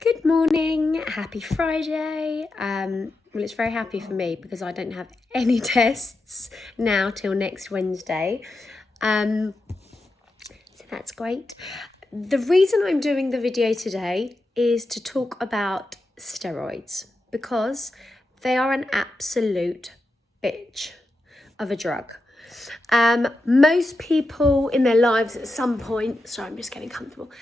Good morning, happy Friday. Well, it's very happy for me because I don't have any tests now till next Wednesday. So that's great. The reason I'm doing the video today is to talk about steroids because they are an absolute bitch of a drug. Most people in their lives at some point, sorry, I'm just getting comfortable.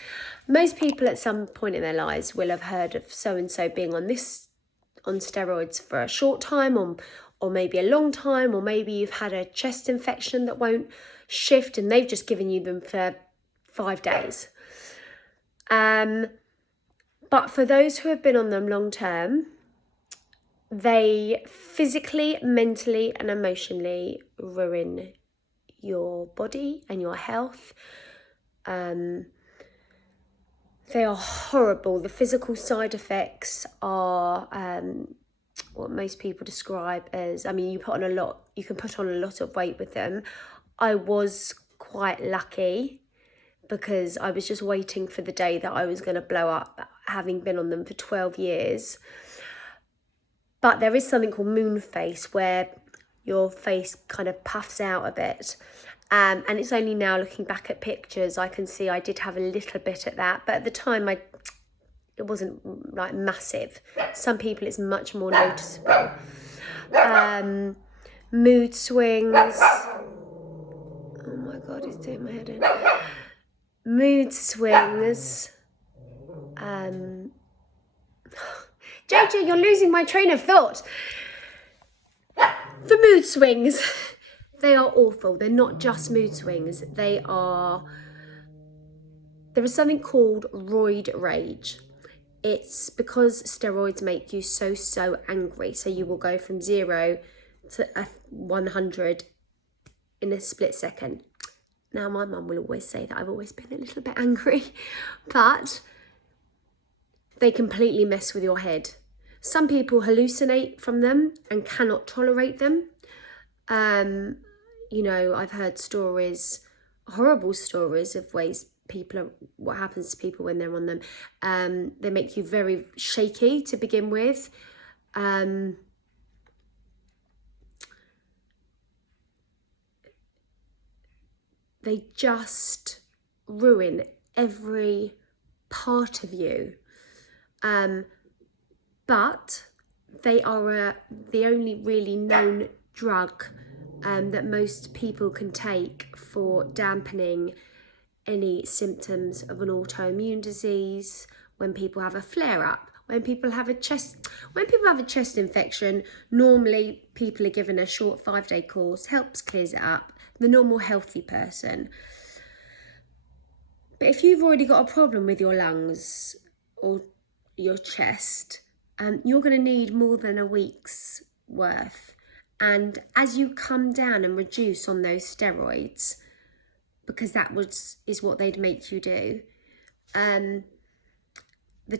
Most people at some point in their lives will have heard of so-and-so being on steroids for a short time or maybe a long time, or maybe you've had a chest infection that won't shift and they've just given you them for 5 days. But for those who have been on them long term, they physically, mentally and emotionally ruin your body and your health. They are horrible. The physical side effects are what most people describe as, you can put on a lot of weight with them. I was quite lucky because I was just waiting for the day that I was going to blow up, having been on them for 12 years. But there is something called moon face, where your face kind of puffs out a bit. And it's only now, looking back at pictures, I can see I did have a little bit at that. But at the time, it wasn't like massive. Some people, it's much more noticeable. Mood swings. Oh my God, it's doing my head in. Mood swings. JJ, you're losing my train of thought. The mood swings. They are awful. They're not just mood swings. There is something called roid rage. It's because steroids make you so angry. So you will go from 0 to 100 in a split second. Now, my mum will always say that I've always been a little bit angry, but they completely mess with your head. Some people hallucinate from them and cannot tolerate them. I've heard stories, horrible stories of ways what happens to people when they're on them. They make you very shaky to begin with. They just ruin every part of you. But they are the only really known drug that most people can take for dampening any symptoms of an autoimmune disease, when people have a flare-up, when people have a chest infection. Normally people are given a short 5-day course, clears it up, the normal healthy person. But if you've already got a problem with your lungs or your chest, you're going to need more than a week's worth. And as you come down and reduce on those steroids, because is what they'd make you do, the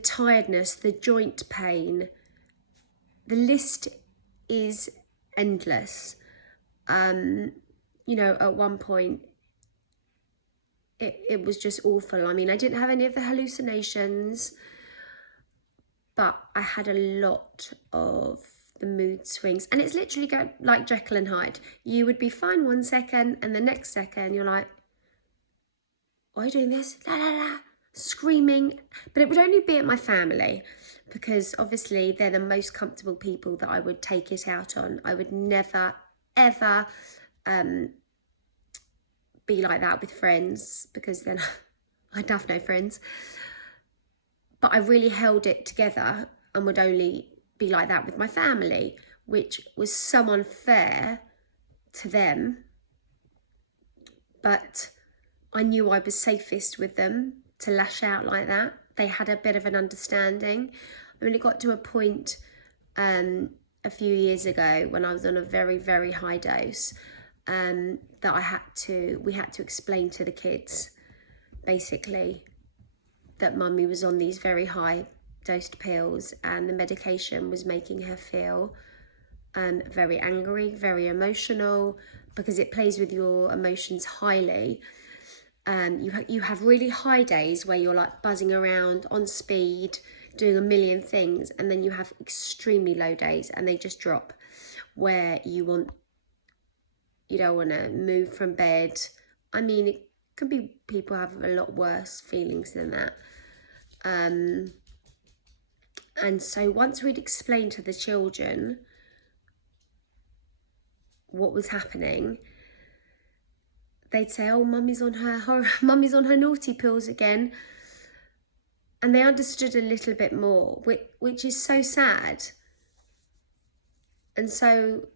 tiredness, the joint pain, the list is endless. At one point, it was just awful. I didn't have any of the hallucinations, but I had a lot of the mood swings. And it's literally like Jekyll and Hyde. You would be fine 1 second, and the next second you're like, why are you doing this? La la la, screaming. But it would only be at my family, because obviously they're the most comfortable people that I would take it out on. I would never, ever be like that with friends, because then I'd have no friends. But I really held it together and would only be like that with my family, which was so unfair to them. But I knew I was safest with them to lash out like that. They had a bit of an understanding. It got to a point a few years ago when I was on a very, very high dose, that we had to explain to the kids, basically, that mummy was on these very high dosed pills and the medication was making her feel very angry, very emotional, because it plays with your emotions highly. you have really high days where you're like buzzing around on speed, doing a million things, and then you have extremely low days and they just drop, where you don't want to move from bed. I mean, it could be people have a lot worse feelings than that. And so once we'd explained to the children what was happening, they'd say, "Oh, mummy's on her naughty pills again," and they understood a little bit more, which is so sad and so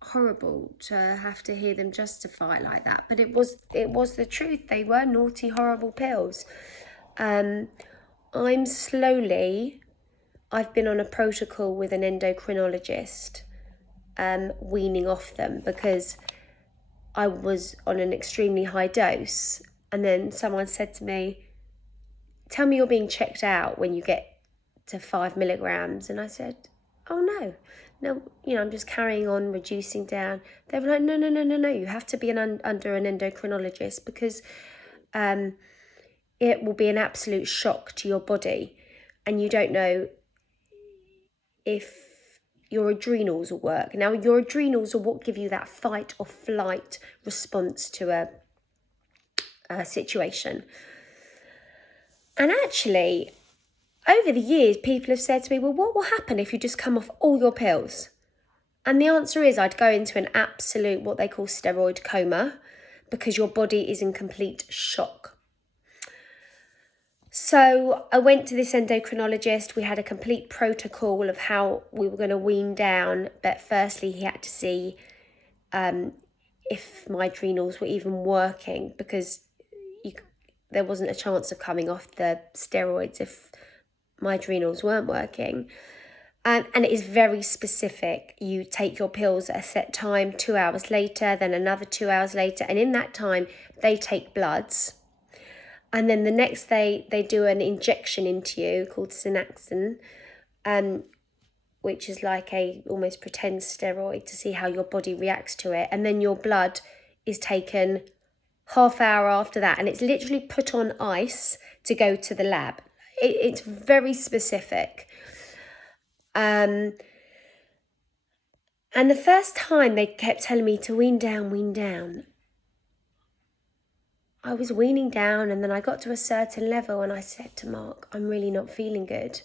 horrible to have to hear them justify it like that. But it was the truth. They were naughty, horrible pills. I've been on a protocol with an endocrinologist, weaning off them, because I was on an extremely high dose. And then someone said to me, "Tell me you're being checked out when you get to 5 milligrams." And I said, "Oh, no, I'm just carrying on, reducing down." They were like, no, you have to be under an endocrinologist, because it will be an absolute shock to your body, and you don't know if your adrenals will work. Now, your adrenals are what give you that fight or flight response to a situation. And actually, over the years, people have said to me, "Well, what will happen if you just come off all your pills?" And the answer is I'd go into an absolute, what they call steroid coma, because your body is in complete shock. So I went to this endocrinologist. We had a complete protocol of how we were going to wean down. But firstly, he had to see if my adrenals were even working, because there wasn't a chance of coming off the steroids if my adrenals weren't working. And it is very specific. You take your pills at a set time, 2 hours later, then another 2 hours later. And in that time, they take bloods. And then the next day, they do an injection into you called Synaxin, which is like a almost pretend steroid, to see how your body reacts to it. And then your blood is taken half hour after that. And it's literally put on ice to go to the lab. It's very specific. And the first time they kept telling me to wean down. I was weaning down, and then I got to a certain level and I said to Mark, "I'm really not feeling good.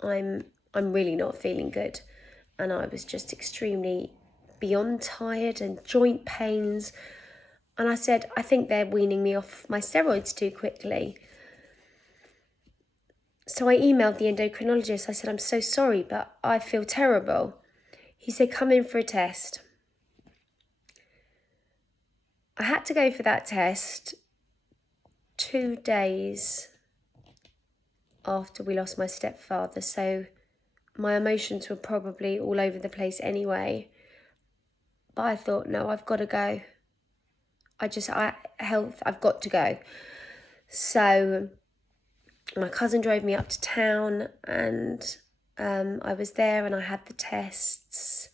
I'm really not feeling good." And I was just extremely beyond tired and joint pains. And I said, "I think they're weaning me off my steroids too quickly." So I emailed the endocrinologist. I said, "I'm so sorry, but I feel terrible." He said, "Come in for a test." I had to go for that test 2 days after we lost my stepfather, so my emotions were probably all over the place anyway. But I thought, no, I've got to go. I've got to go. So my cousin drove me up to town, and I was there and I had the tests,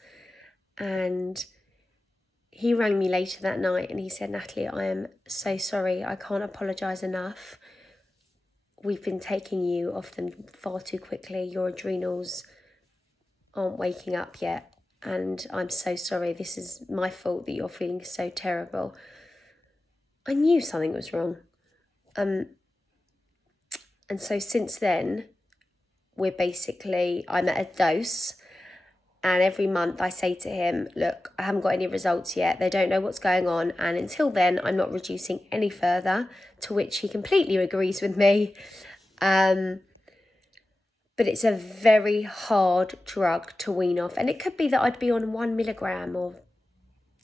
and he rang me later that night and he said, "Natalie, I am so sorry. I can't apologise enough. We've been taking you off them far too quickly. Your adrenals aren't waking up yet. And I'm so sorry. This is my fault that you're feeling so terrible." I knew something was wrong. And so since then, I'm at a dose. And every month I say to him, "Look, I haven't got any results yet. They don't know what's going on. And until then, I'm not reducing any further," to which he completely agrees with me. But it's a very hard drug to wean off. And it could be that I'd be on 1 milligram or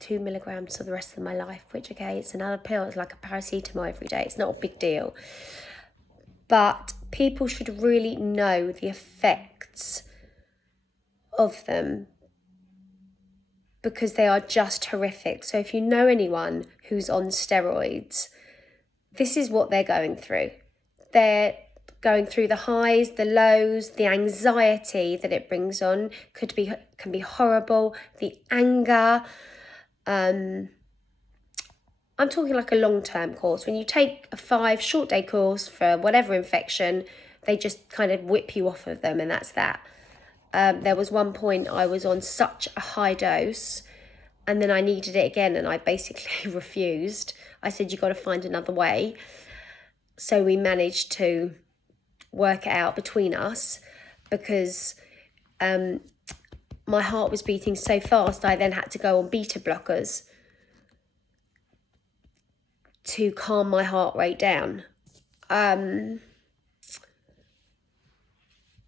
2 milligrams for the rest of my life, which, okay, it's another pill. It's like a paracetamol every day. It's not a big deal. But people should really know the effects of them, because they are just horrific. So if you know anyone who's on steroids, this is what they're going through. They're going through the highs, the lows, the anxiety that it brings on can be horrible. The anger, I'm talking like a long-term course. When you take a 5 short day course for whatever infection, they just kind of whip you off of them, and that's that. There was one point I was on such a high dose, and then I needed it again, and I basically refused. I said, you got to find another way. So we managed to work it out between us, because my heart was beating so fast, I then had to go on beta blockers to calm my heart rate down.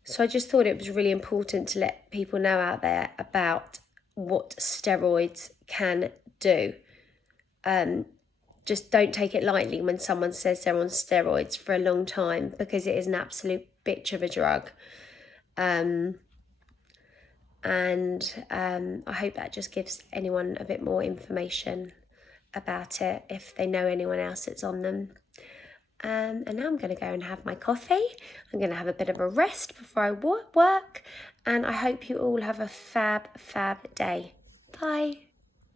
So I just thought it was really important to let people know out there about what steroids can do. Just don't take it lightly when someone says they're on steroids for a long time, because it is an absolute bitch of a drug. I hope that just gives anyone a bit more information about it if they know anyone else that's on them. And now I'm going to go and have my coffee. I'm going to have a bit of a rest before I work. And I hope you all have a fab day. Bye.